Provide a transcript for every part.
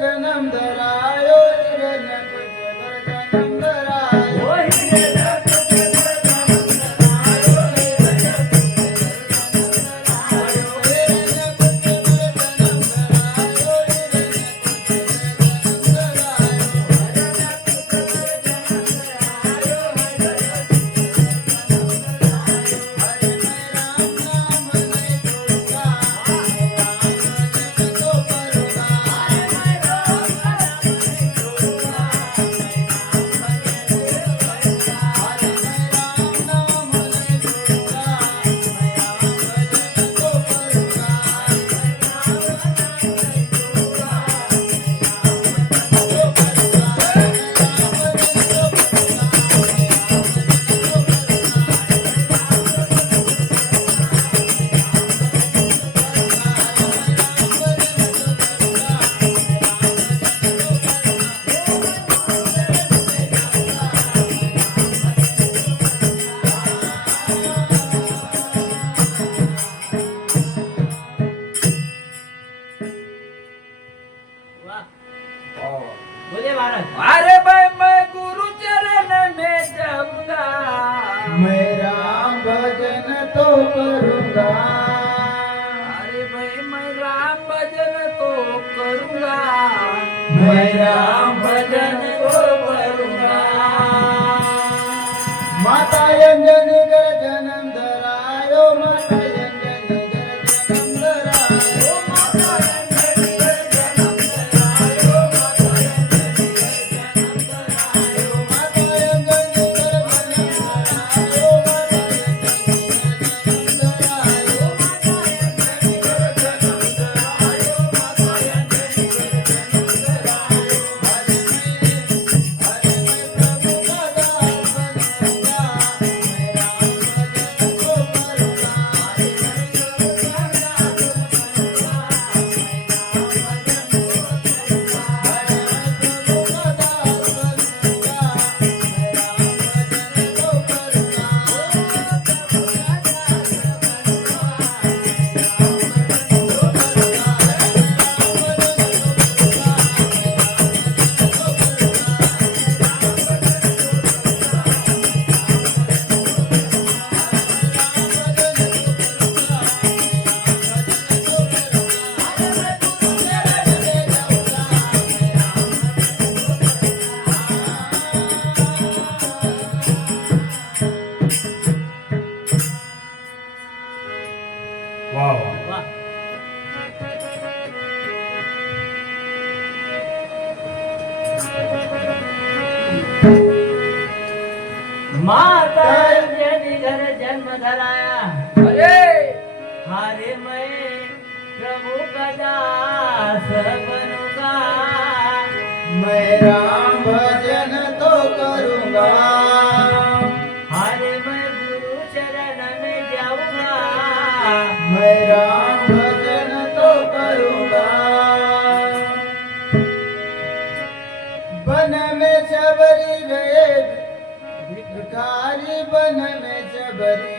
જન્મ ધરાયો अरे भाई मैं भजन तो करूंगा. मैं भजन माता रंजन माता घर जन्म धराया अरे! मैं प्रभु का दास बनूंगा मैं राम भजन तो करूंगा हरे मैं गुरु चरण में जाऊंगा मैं राम बनन जबरी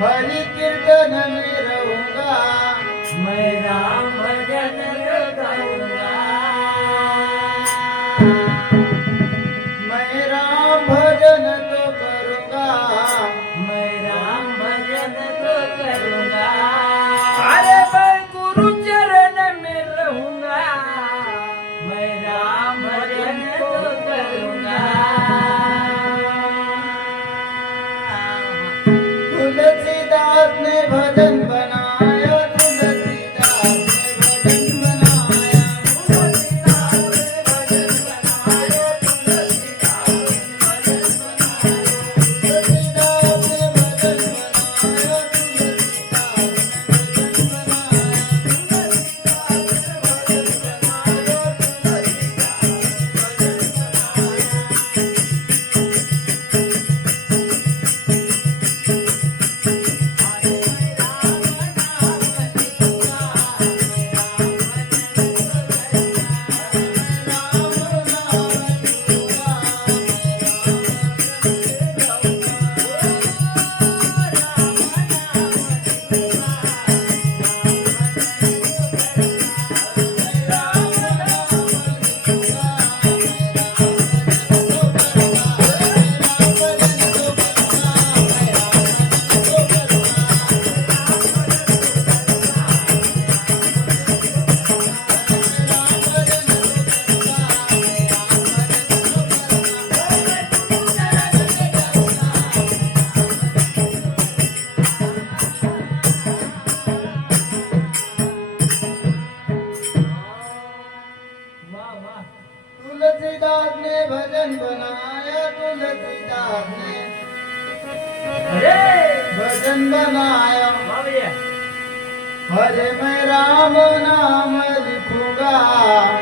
हरि कीर्तन मिरवूंगा मैं Yeah. ભજન બનાયા. તુલસીદાસ ને ભજન બનાયા હરે મેં રામ નામ લીખુંગા